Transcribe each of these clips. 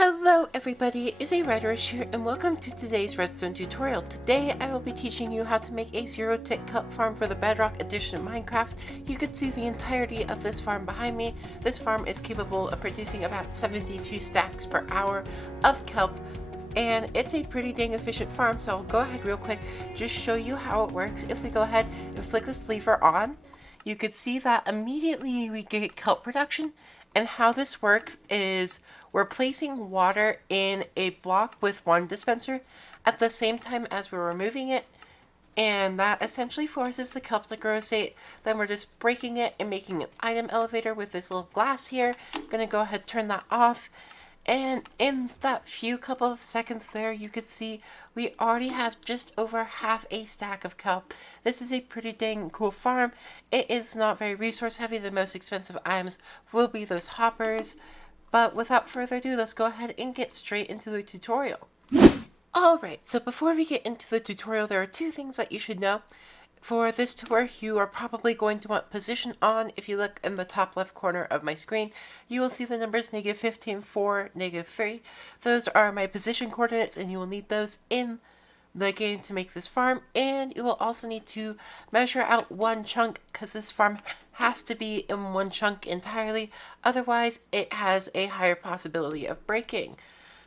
Hello everybody, it's awriterish here and welcome to today's Redstone tutorial. Today I will be teaching you how to make a zero-tick kelp farm for the Bedrock edition of Minecraft. You can see the entirety of this farm behind me. This farm is capable of producing about 72 stacks per hour of kelp, and it's a pretty dang efficient farm, so I'll go ahead real quick, just show you how it works. If we go ahead and flick this lever on, you can see that immediately we get kelp production. And how this works is we're placing water in a block with one dispenser at the same time as we're removing it, and that essentially forces the kelp to grow state. Then we're just breaking it and making an item elevator with this little glass here. I'm gonna go ahead and turn that off. And in that few couple of seconds there, you could see we already have just over half a stack of kelp. This is a pretty dang cool farm. It is not very resource heavy. The most expensive items will be those hoppers. But without further ado, let's go ahead and get straight into the tutorial. Alright, so before we get into the tutorial, there are two things that you should know. For this to work, you are probably going to want position on. If you look in the top left corner of my screen, you will see the numbers -15, 4, -3. Those are my position coordinates, and you will need those in the game to make this farm. And you will also need to measure out one chunk, because this farm has to be in one chunk entirely. Otherwise, it has a higher possibility of breaking.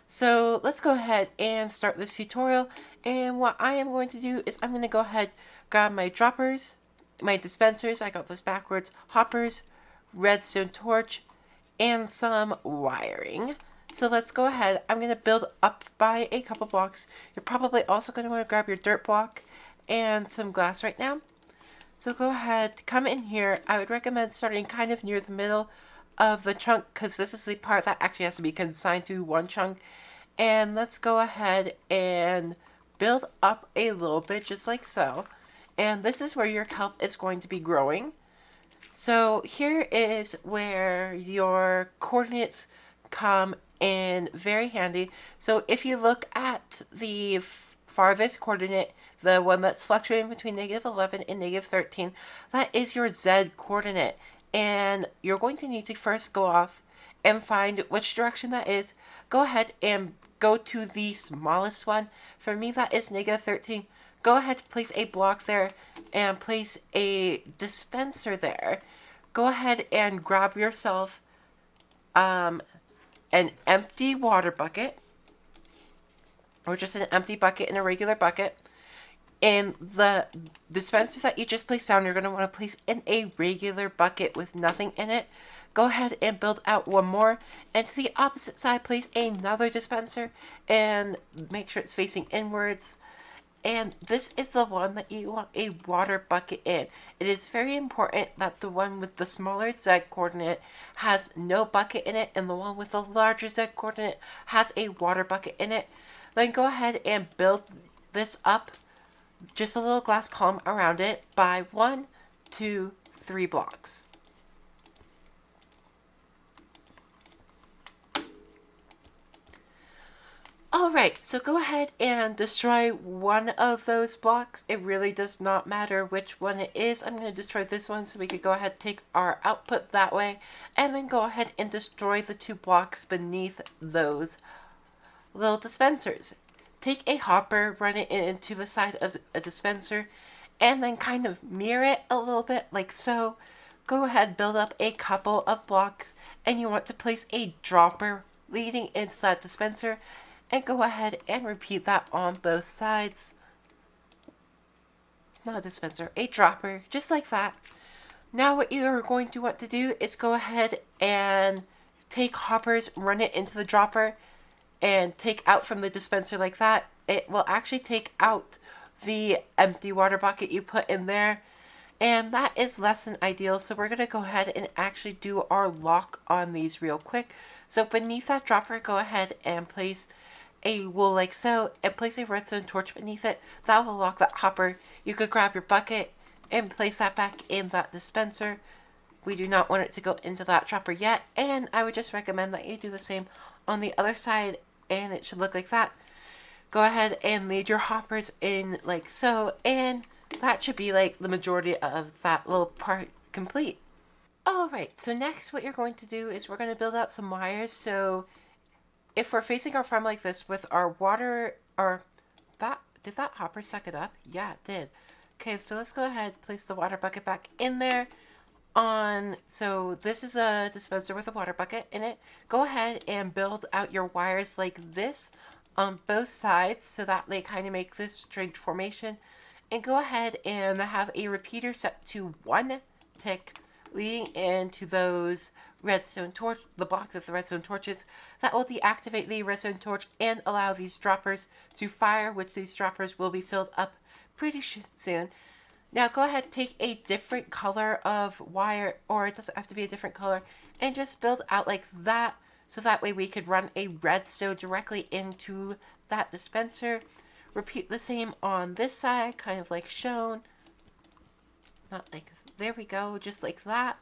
So let's go ahead and start this tutorial. And what I am going to do is I'm going to go ahead, grab my droppers, my dispensers, I got this backwards, hoppers, redstone torch, and some wiring. So let's go ahead. I'm going to build up by a couple blocks. You're probably also going to want to grab your dirt block and some glass right now. So go ahead, come in here. I would recommend starting kind of near the middle of the chunk, because this is the part that actually has to be consigned to one chunk. And let's go ahead and build up a little bit, just like so. And this is where your kelp is going to be growing. So here is where your coordinates come in very handy. So if you look at the farthest coordinate, the one that's fluctuating between -11 and -13, that is your Z coordinate. And you're going to need to first go off and find which direction that is. Go ahead and go to the smallest one. For me, that is -13. Go ahead, place a block there and place a dispenser there. Go ahead and grab yourself an empty water bucket, or just an empty bucket and a regular bucket. And the dispenser that you just placed down, you're going to want to place in a regular bucket with nothing in it. Go ahead and build out one more, and to the opposite side, place another dispenser and make sure it's facing inwards. And this is the one that you want a water bucket in. It is very important that the one with the smaller Z coordinate has no bucket in it, and the one with the larger Z coordinate has a water bucket in it. Then go ahead and build this up, just a little glass column around it, by 1, 2, 3 blocks. Alright, so go ahead and destroy one of those blocks. It really does not matter which one it is. I'm going to destroy this one so we could go ahead and take our output that way. And then go ahead and destroy the 2 blocks beneath those little dispensers. Take a hopper, run it into the side of a dispenser, and then kind of mirror it a little bit like so. Go ahead, build up a couple of blocks, and you want to place a dropper leading into that dispenser. And go ahead and repeat that on both sides. Not a dispenser, a dropper, just like that. Now what you are going to want to do is go ahead and take hoppers, run it into the dropper, and take out from the dispenser like that. It will actually take out the empty water bucket you put in there. And that is less than ideal, so we're going to go ahead and actually do our lock on these real quick. So beneath that dropper, go ahead and place a wool like so, and place a redstone torch beneath it. That will lock that hopper. You could grab your bucket and place that back in that dispenser. We do not want it to go into that dropper yet, and I would just recommend that you do the same on the other side, and it should look like that. Go ahead and lead your hoppers in like so, and that should be like the majority of that little part complete. Alright, so next what you're going to do is we're going to build out some wires. So if we're facing our farm like this with our water, or did that hopper suck it up? Yeah, it did. Okay, so let's go ahead, place the water bucket back in there. So this is a dispenser with a water bucket in it. Go ahead and build out your wires like this on both sides so that they kind of make this strange formation. And go ahead and have a repeater set to 1 tick leading into those the blocks of the redstone torches. That will deactivate the redstone torch and allow these droppers to fire, which these droppers will be filled up pretty soon. Now go ahead, take a different color of wire, or it doesn't have to be a different color, and just build out like that, so that way we could run a redstone directly into that dispenser. Repeat the same on this side, kind of like shown. Not like, there we go, just like that.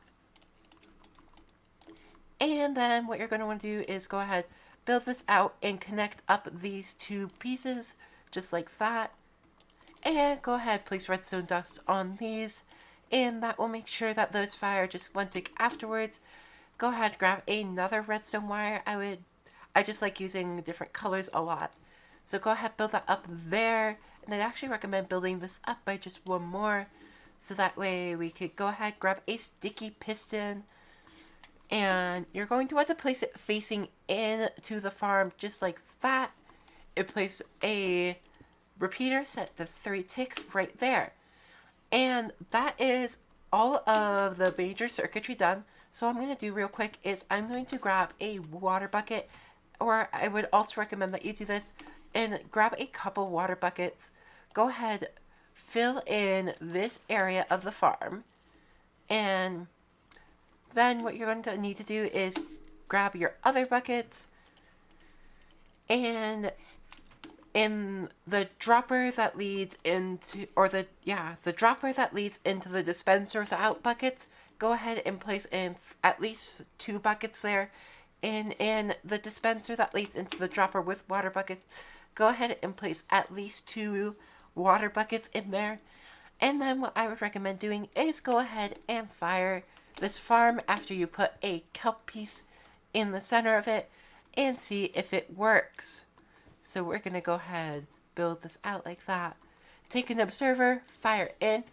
And then what you're going to want to do is go ahead, build this out and connect up these two pieces, just like that. And go ahead, place redstone dust on these, and that will make sure that those fire just 1 tick afterwards. Go ahead, grab another redstone wire. I just like using different colors a lot. So go ahead, build that up there, and I'd actually recommend building this up by just 1 more, so that way we could go ahead, grab a sticky piston, and you're going to want to place it facing into the farm just like that, and place a repeater set to 3 ticks right there. And that is all of the major circuitry done. So what I'm going to do real quick is I'm going to grab a water bucket, or I would also recommend that you do this, and grab a couple water buckets. Go ahead, fill in this area of the farm, and then what you're going to need to do is grab your other buckets, and in the dropper that leads into, the dropper that leads into the dispenser without buckets, go ahead and place in at least 2 buckets there. And in the dispenser that leads into the dropper with water buckets, go ahead and place at least 2 water buckets in there. And then what I would recommend doing is go ahead and fire this farm after you put a kelp piece in the center of it and see if it works. So we're going to go ahead, build this out like that. Take an observer, fire in.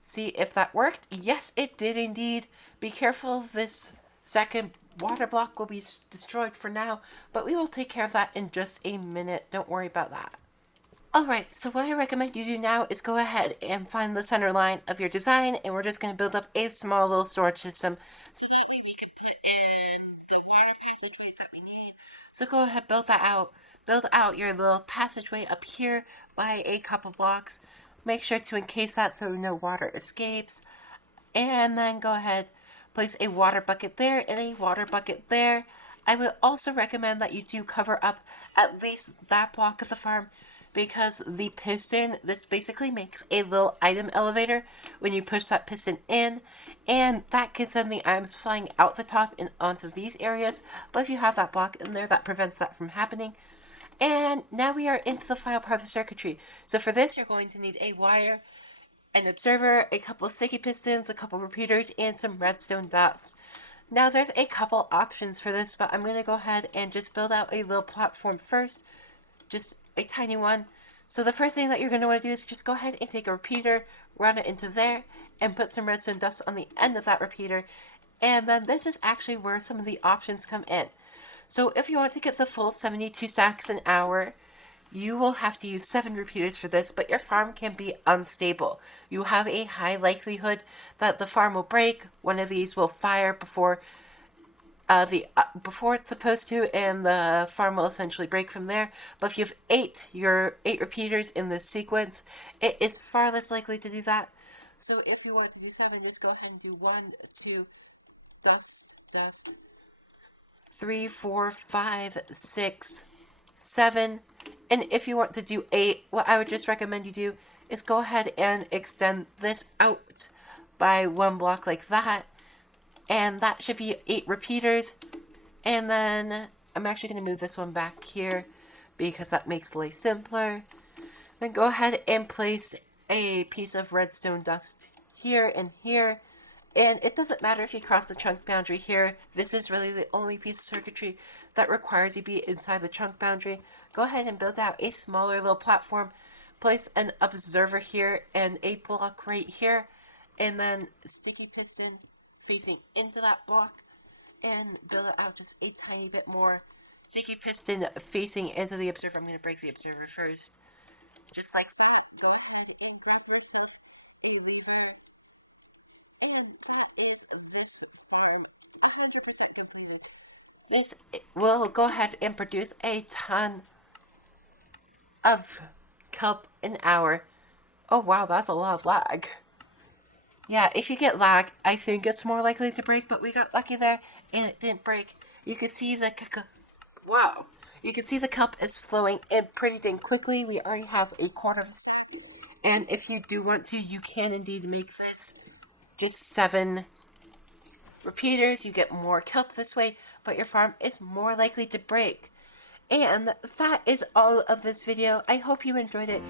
See if that worked. Yes, it did indeed. Be careful, this second water block will be destroyed for now, but we will take care of that in just a minute. Don't worry about that. Alright, so what I recommend you do now is go ahead and find the center line of your design, and we're just going to build up a small little storage system so that way we can put in the water passageways that we need. So go ahead, build that out. Build out your little passageway up here by a couple blocks. Make sure to encase that so no water escapes. And then go ahead, place a water bucket there and a water bucket there. I would also recommend that you do cover up at least that block of the farm, because the piston, this basically makes a little item elevator when you push that piston in, and that can send the items flying out the top and onto these areas. But if you have that block in there, that prevents that from happening. And now we are into the final part of the circuitry. So for this, you're going to need a wire, an observer, a couple of sticky pistons, a couple of repeaters, and some redstone dust. Now there's a couple options for this, but I'm going to go ahead and just build out a little platform first, just a tiny one. So the first thing that you're going to want to do is just go ahead and take a repeater, run it into there, and put some redstone dust on the end of that repeater. And then this is actually where some of the options come in. So if you want to get the full 72 stacks an hour, you will have to use 7 repeaters for this, but your farm can be unstable. You have a high likelihood that the farm will break, one of these will fire before it's supposed to, and the farm will essentially break from there. But if you have 8 repeaters in this sequence, it is far less likely to do that. So if you want to do 7, just go ahead and do 1, 2, dust, 3, 4, 5, 6, 7. And if you want to do 8, what I would just recommend you do is go ahead and extend this out by 1 block like that. And that should be 8 repeaters. And then I'm actually going to move this one back here because that makes life simpler. Then go ahead and place a piece of redstone dust here and here. And it doesn't matter if you cross the chunk boundary here. This is really the only piece of circuitry that requires you be inside the chunk boundary. Go ahead and build out a smaller little platform. Place an observer here and a block right here. And then sticky piston facing into that block. And build it out just a tiny bit more. Sticky piston facing into the observer. I'm going to break the observer first. Just like that. Go ahead and grab yourself a lever. And that is this farm 100% completed. This will go ahead and produce a ton of kelp an hour. Oh wow, that's a lot of lag. Yeah, if you get lag, I think it's more likely to break, but we got lucky there and it didn't break. You can see the wow. You can see the kelp is flowing in pretty dang quickly. We already have a quarter of a set. And if you do want to, you can indeed make this just 7 repeaters. You get more kelp this way, but your farm is more likely to break. And that is all of this video. I hope you enjoyed it.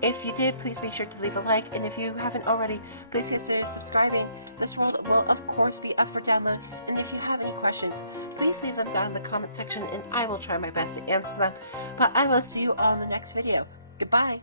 If you did, please be sure to leave a like, and if you haven't already, please consider subscribing. This world will of course be up for download, and if you have any questions, please leave them down in the comment section and I will try my best to answer them. But I will see you all in the next video. Goodbye.